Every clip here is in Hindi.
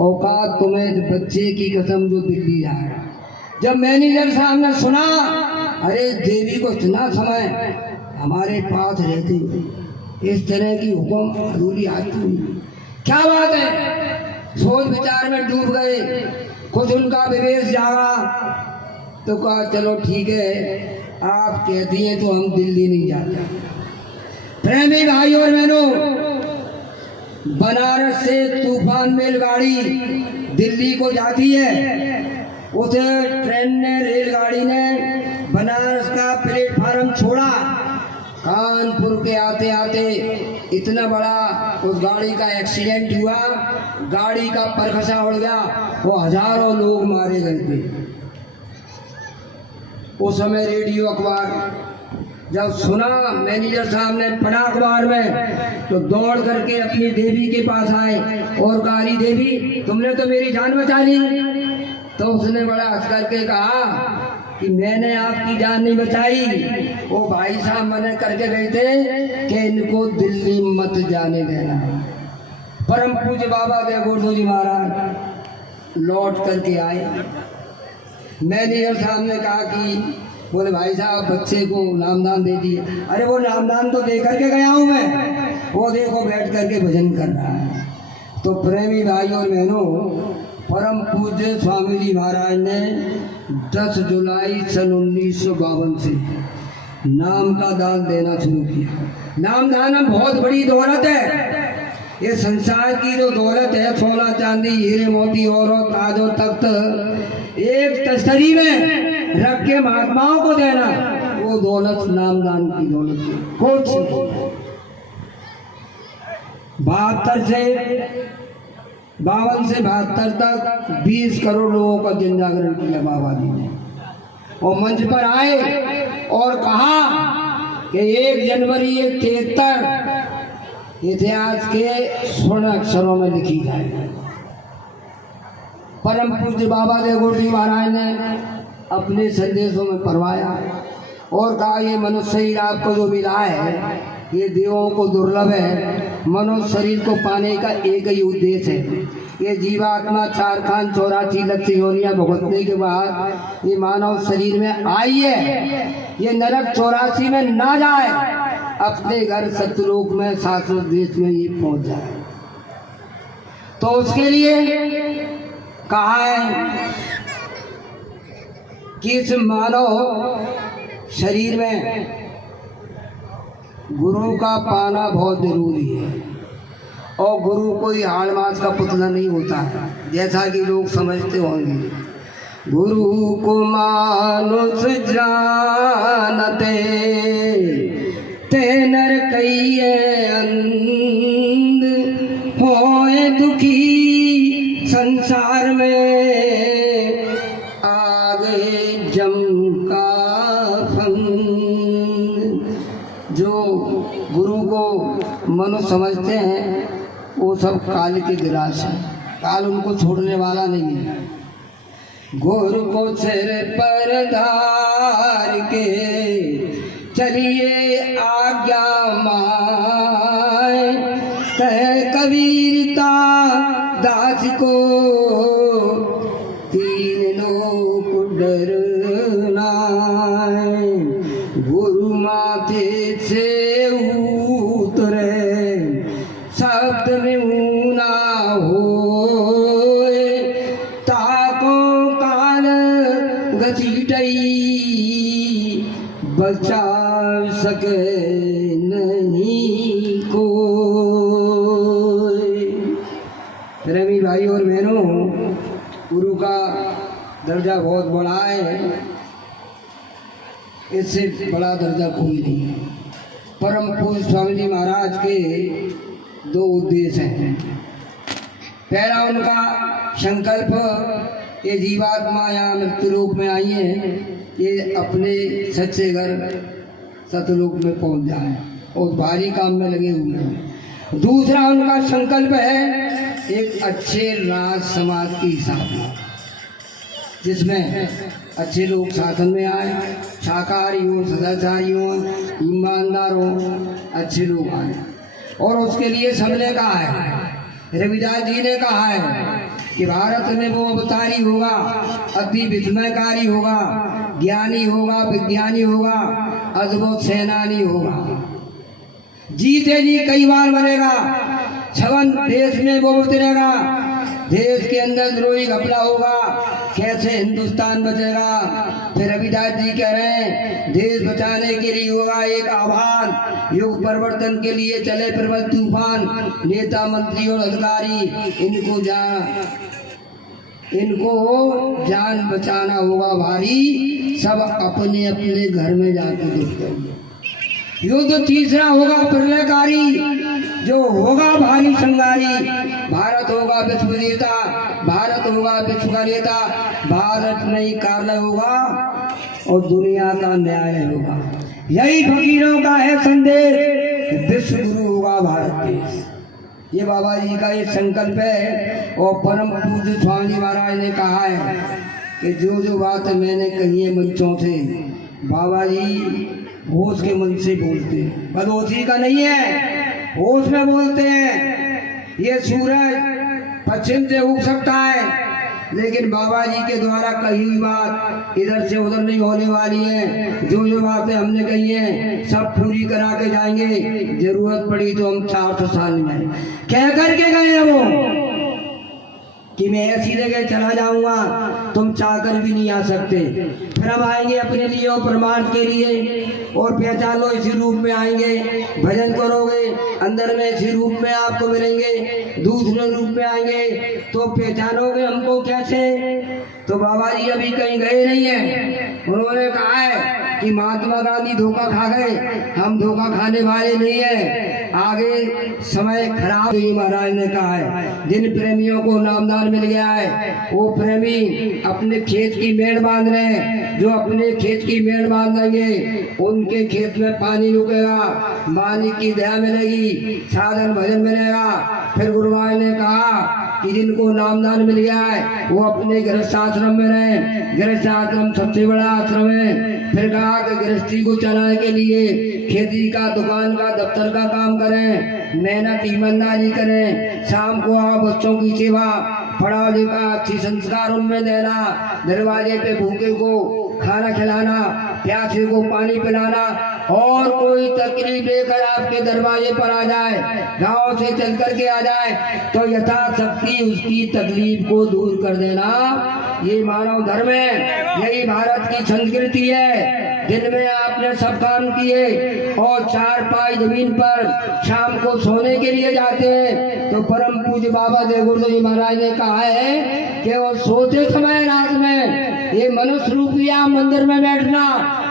औकात तुम्हें बच्चे की कसम जो दिल्ली जाए। जब मैनेजर साहब ने सुना, अरे देवी को इतना समय हमारे पास रहते इस तरह की हुक्म अधूरी आती नहीं, क्या बात है। सोच विचार में डूब गए। कुछ उनका विवेक जागा तो कहा चलो ठीक है, आप कहती हैं तो हम दिल्ली नहीं जाते। प्रेमी भाई और बहनों, बनारस से तूफान रेलगाड़ी दिल्ली को जाती है। उस ट्रेन ने, रेलगाड़ी ने बनारस का प्लेटफार्म छोड़ा। कानपुर के आते आते इतना बड़ा उस गाड़ी का एक्सीडेंट हुआ, गाड़ी का परखचा उड़ गया, वो हजारों लोग मारे गए थे। उस समय रेडियो अखबार जब सुना, मैनेजर साहब ने पढ़ा अखबार में, तो दौड़ करके अपनी देवी के पास आए और कहा, देवी तुमने तो मेरी जान बचा ली। तो उसने बड़ा हंस करके कहा कि मैंने आपकी जान नहीं बचाई, वो भाई साहब मना करके गए थे कि इनको दिल्ली मत जाने देना। परम पूज्य बाबा देवगुरु जी महाराज लौट करके आए। मैनेजर साहब ने कहा कि बोले भाई साहब बच्चे को नामदान दे दिए। अरे वो नामदान तो दे करके गया हूँ मैं, वो देखो बैठ करके भजन कर रहा है। तो प्रेमी भाई और बहनों, परम पूज्य स्वामी जी महाराज ने 10 जुलाई सन 1952 से नाम का दान देना शुरू किया। नाम दान बहुत बड़ी दौलत है। ये संसार की जो दौलत है, सोना चांदी हीरे मोती और ताज और तख्त, एक तस्तरी में रख के महात्माओं को देना, वो दौलत नामदान की दौलत है। कुछ 52 से 72 तक 20 करोड़ लोगों का जन जागरण किया बाबा जी ने। और मंच पर आए और कहा कि 1 जनवरी 73 इतिहास के स्वर्ण अक्षरों में लिखी जाए। परम पूज्य बाबा देवगुरु जी महाराज ने अपने संदेशों में फरमाया और कहा, ये मनुष्य शरीर आपको जो मिला है ये देवों को दुर्लभ है। मनुष्य शरीर को पाने का एक ही उद्देश्य है, ये जीवात्मा 4 खान 84 लक्ष्य योनियां भुगतने के बाद ये मानव शरीर में आई है, ये नरक 84 में ना जाए, अपने घर सत्यलोक में शाश्वत देश में ये पहुंच जाए। तो उसके लिए कहा है कि इस मानव शरीर में गुरु का पाना बहुत जरूरी है। और गुरु कोई हाड़ मास का पुतला नहीं होता है जैसा कि लोग समझते होंगे। गुरु को मानुष जानते ते नर कहिए अंध, होए दुखी संसार में आगे जम का फंद। जो गुरु को मनुष्य समझते हैं वो सब काल के गिरास है, काल उनको छोड़ने वाला नहीं है। गुरु को सिर पर धार के चलिए आज्ञा माय, कह कबीरता दास को 3 लोक डरना। गुरु माथे से उतरे शब्द में ऊना होए, ताको काल घसीटई बचा सके नहीं कोई। रवि भाई और बहनों, गुरु का दर्जा बहुत बड़ा है, इससे बड़ा दर्जा कोई नहीं है। परम पूज्य स्वामी जी महाराज के 2 उद्देश्य हैं। पहला उनका संकल्प, ये जीवात्मा यहाँ मृत्यु रूप में आई है, ये अपने सच्चे घर सतलोक में पहुंच जाए और भारी काम में लगे हुए हैं। दूसरा उनका संकल्प है एक अच्छे राज समाज की स्थापना, जिसमें अच्छे लोग शासन में आए, शाकाहारी हो, सदाचारी हो, ईमानदार हो, अच्छे लोग आए। और उसके लिए सबने कहा है, रविदास जी ने कहा है कि भारत में वो अवतारी होगा, अति विस्मयकारी होगा, ज्ञानी होगा, विज्ञानी होगा, अद्भुत सेनानी होगा, जीते जी कई बार बनेगा, 56 देश में वो उतरेगा, देश के अंदर द्रोही घपला होगा, कैसे हिंदुस्तान बचेगा। फिर रविदास जी कह रहे हैं देश बचाने के लिए होगा एक आह्वान, युग परिवर्तन के लिए चले प्रबल तूफान, नेता मंत्री और अधिकारी इनको जान बचाना होगा भारी, सब अपने अपने घर में जाके देखते। युद्ध तीसरा होगा प्रलयकारी, जो होगा भारी संगारी, भारत होगा विश्व नेता, भारत होगा विश्व का नेता, भारत में ही कार्य होगा और दुनिया का न्याय होगा। यही फकीरों का है संदेश, विश्व गुरु होगा भारत देश। ये बाबा जी का ये संकल्प है। और परम पूज्य स्वामी महाराज ने कहा है कि जो जो बात मैंने कही है मंचों से, बाबा जी होश के मन से बोलते हैं, बदहोशी का नहीं है, होश में बोलते हैं। ये सूरज पश्चिम से उग सकता है, लेकिन बाबा जी के द्वारा कही हुई बात इधर से उधर नहीं होने वाली है। जो जो बातें हमने कही हैं सब पूरी करा के जाएंगे, जरूरत पड़ी तो हम 400 साल में कह करके गए हैं वो कि मैं ऐसी जगह चला जाऊंगा तुम चाहकर भी नहीं आ सकते। फिर हम आएंगे अपने लिए और प्रमाण के लिए, और पहचान लो इसी रूप में आएंगे, भजन करोगे अंदर में इसी रूप में आपको मिलेंगे, दूसरे रूप में आएंगे तो पहचानोगे हमको कैसे। तो बाबा जी अभी कहीं गए नहीं है, उन्होंने कहा है कि महात्मा गांधी धोखा खा गए, हम धोखा खाने वाले नहीं है, आगे समय खराब। जी महाराज ने कहा है जिन प्रेमियों को नामदान मिल गया है वो प्रेमी अपने खेत की मेड़ बांध रहे हैं, जो अपने खेत की मेड़ बांधेंगे उनके खेत में पानी रुकेगा, मालिक की दया मिलेगी, साधन भजन मिलेगा। फिर गुरु महाराज ने कहा कि जिनको नामदान मिल गया है वो अपने गृहस्थ आश्रम में रहे, गृहस्थ आश्रम सबसे बड़ा आश्रम है। फिर कहा कि गृहस्थी को चलाने के लिए खेती का, दुकान का, दफ्तर का काम करें, मेहनत ईमानदारी करें, शाम को आओ बच्चों की सेवा, पढ़ा लिखा अच्छी संस्कार उनमें देना, दरवाजे पे भूखे को खाना खिलाना, प्यासे को पानी पिलाना, और कोई तकलीफ लेकर आपके दरवाजे पर आ जाए, गांव से चल कर के आ जाए तो यथाशक्ति उसकी तकलीफ को दूर कर देना, ये मानव धर्म है, यही भारत की संस्कृति है। दिन में आपने सब काम किए और 4 पाई जमीन पर शाम को सोने के लिए जाते हैं, तो परम पूज्य बाबा देवगुरु जी महाराज ने कहा है कि वो सोते समय रात में ये मनुष्य रूपी आप मंदिर में बैठना,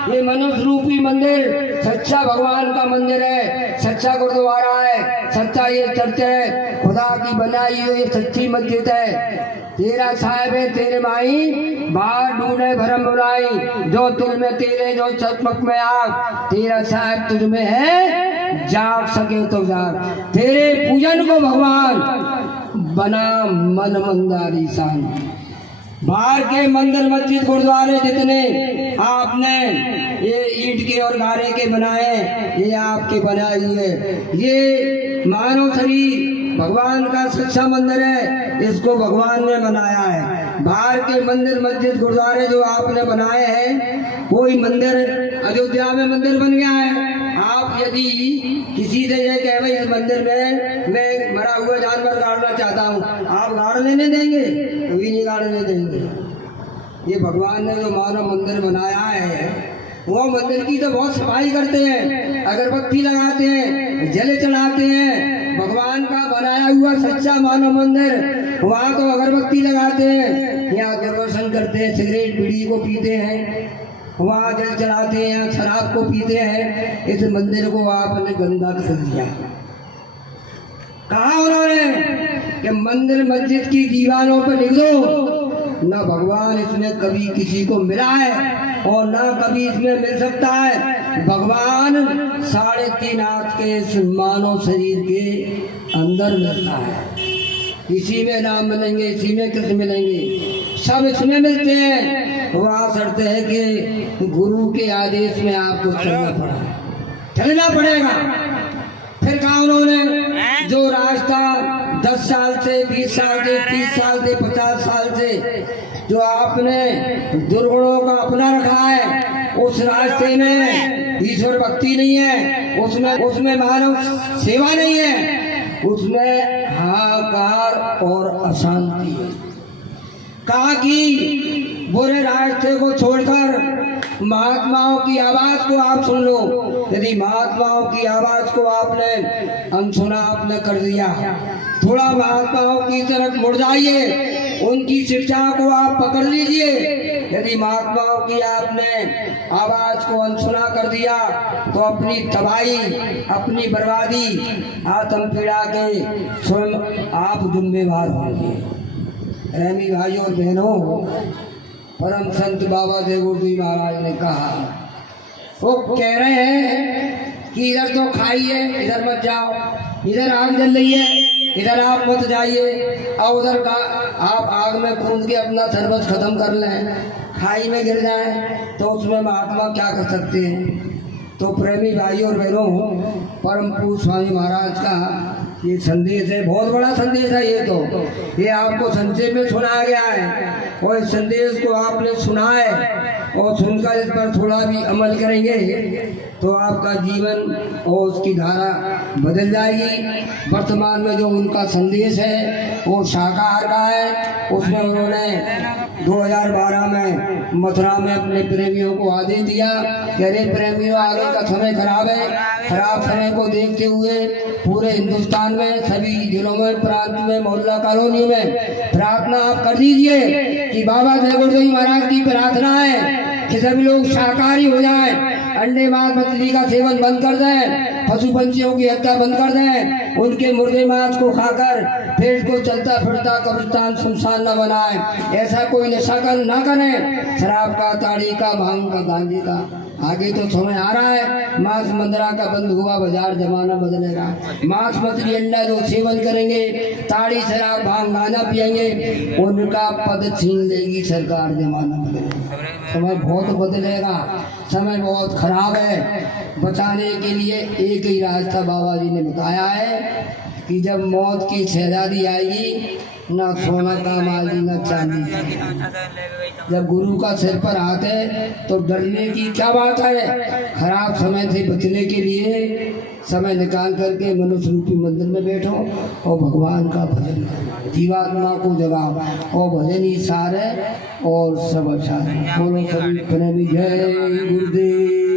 ये मनुष्य रूपी मंदिर सच्चा भगवान का मंदिर है, सच्चा गुरुद्वारा है, सच्चा ये चर्च है, खुदा की बनाई हुई सच्ची मस्जिद है। तेरा साहेब है तेरे माई, बाहर ढूंढे भरम बुलाई, जो तुल में तेरे जो चकमक में आग, तेरा साहेब तुझ में है, जाग सके तो जाग। तेरे पूजन को भगवान बना मन मंदारी सान। बाहर के मंदिर मस्जिद गुरुद्वारे जितने आपने ये ईंट के और गारे के बनाए, ये आपके बनाई है, ये मानव शरीर भगवान का सच्चा मंदिर है, इसको भगवान ने बनाया है। बाहर के मंदिर मस्जिद गुरुद्वारे जो आपने बनाए हैं, कोई मंदिर अयोध्या में मंदिर बन गया है, आप यदि किसी से ये कहे भाई इस मंदिर में मैं मरा हुआ जानवर गाड़ना चाहता हूँ, आप गाड़ लेने देंगे? कभी नहीं गाड़ने देंगे। ये भगवान ने जो मानव मंदिर बनाया है, वो मंदिर की तो बहुत सफाई करते हैं, अगरबत्ती लगाते हैं, जल चढ़ाते हैं। भगवान का बनाया हुआ सच्चा मानव मंदिर, वहाँ तो अगरबत्ती लगाते हैं, यहाँ दर्शन करते हैं, सिगरेट बीड़ी को पीते हैं, वहाँ जल चढ़ाते हैं, यहाँ शराब को पीते हैं। इस मंदिर को आपने गंदा कर दिया। कहा उन्होंने कि मंदिर मस्जिद की दीवारों पर लिख दो, न भगवान इसमें कभी किसी को मिला है और न कभी इसमें मिल सकता है। भगवान 3.5 हाथ के इस मानव शरीर के अंदर मिलता है। इसी में नाम मिलेंगे, इसी में कृष्ण मिलेंगे, सब इसमें मिलते हैं। वहाँ शर्त है कि गुरु के आदेश में आपको चलना पड़ेगा। फिर कहा उन्होंने जो रास्ता 10 साल से, 20 साल से, 30 साल से, 50 साल से जो आपने दुर्गुणों का अपना रखा है, उस रास्ते में ईश्वर भक्ति नहीं है, उसमें मानव सेवा नहीं है, उसमें हाहाकार और अशांति है। कहा कि बुरे रास्ते को छोड़कर महात्माओं की आवाज को आप सुन लो। यदि महात्माओं की आवाज को आपने अनसुना आपने कर दिया, थोड़ा महात्माओं की तरफ मुड़ जाइए, उनकी शिक्षा को आप पकड़ लीजिए। यदि महात्माओं की आपने आवाज को अनसुना कर दिया तो अपनी तबाही, अपनी बर्बादी, आत्म पीड़ा के स्वयं आप जिम्मेवार होंगे। प्रेमी भाइयों और बहनों, परम संत बाबा देवगुरु जी महाराज ने कहा, वो कह रहे हैं कि इधर तो खाइए, इधर मत जाओ, इधर आग जल रही है, इधर आप मत जाइए, और उधर का आप आग में कूद के अपना सर्वस खत्म कर लें, खाई में गिर जाएं, तो उसमें महात्मा क्या कर सकते हैं। तो प्रेमी भाइयों और बहनों, परम पूज्य स्वामी महाराज का ये संदेश है, बहुत बड़ा संदेश है। ये आपको संक्षेप में सुनाया गया है, और इस संदेश को आपने सुना है और सुनकर इस पर थोड़ा भी अमल करेंगे तो आपका जीवन और उसकी धारा बदल जाएगी। वर्तमान में जो उनका संदेश है वो शाकाहार का है। उसमें उन्होंने 2012 में मथुरा में अपने प्रेमियों को आदेश दिया कि अरे प्रेमियों, आगे का समय खराब है, खराब समय को देखते हुए पूरे हिंदुस्तान में, सभी जिलों में, प्रांत में, मोहल्ला कॉलोनी में प्रार्थना आप कर दीजिए कि बाबा देवगुरु जी महाराज की प्रार्थना है कि सभी लोग शाकाहारी हो जाएं, अंडे मांस मछली का सेवन बंद कर दें, पशु पंछियों की हत्या बंद कर दें, उनके मुर्दे मांस को खाकर पेट को चलता फिरता कब्रिस्तान सुनसान न बनाए, ऐसा कोई नशा न करें, शराब का, ताड़ी का, भांग का, गांजे का। आगे तो समय आ रहा है, मांस मंदरा का बंद हुआ, बाजार जमाना बदलेगा। मांस मछली अंडा जो सेवन करेंगे, ताड़ी शराब भांग गांजा पियेंगे, उनका पद छीन लेगी सरकार, जमाना बदलेगा, समय बहुत बदलेगा, समय बहुत खराब है। बचाने के लिए एक ही रास्ता बाबा जी ने बताया है कि जब मौत की शहजादी आएगी, ना सोना काम आएगी, ना चांदी। जब गुरु का सिर पर हाथ है तो डरने की क्या बात है। खराब समय से बचने के लिए समय निकाल करके मनुष्य रूपी मंदिर में बैठो और भगवान का भजन करो, जीवात्मा को जगाओ, और भजन ही सार है और सब अच्छा है। बोलो सभी प्रेमी, जय गुरुदेव।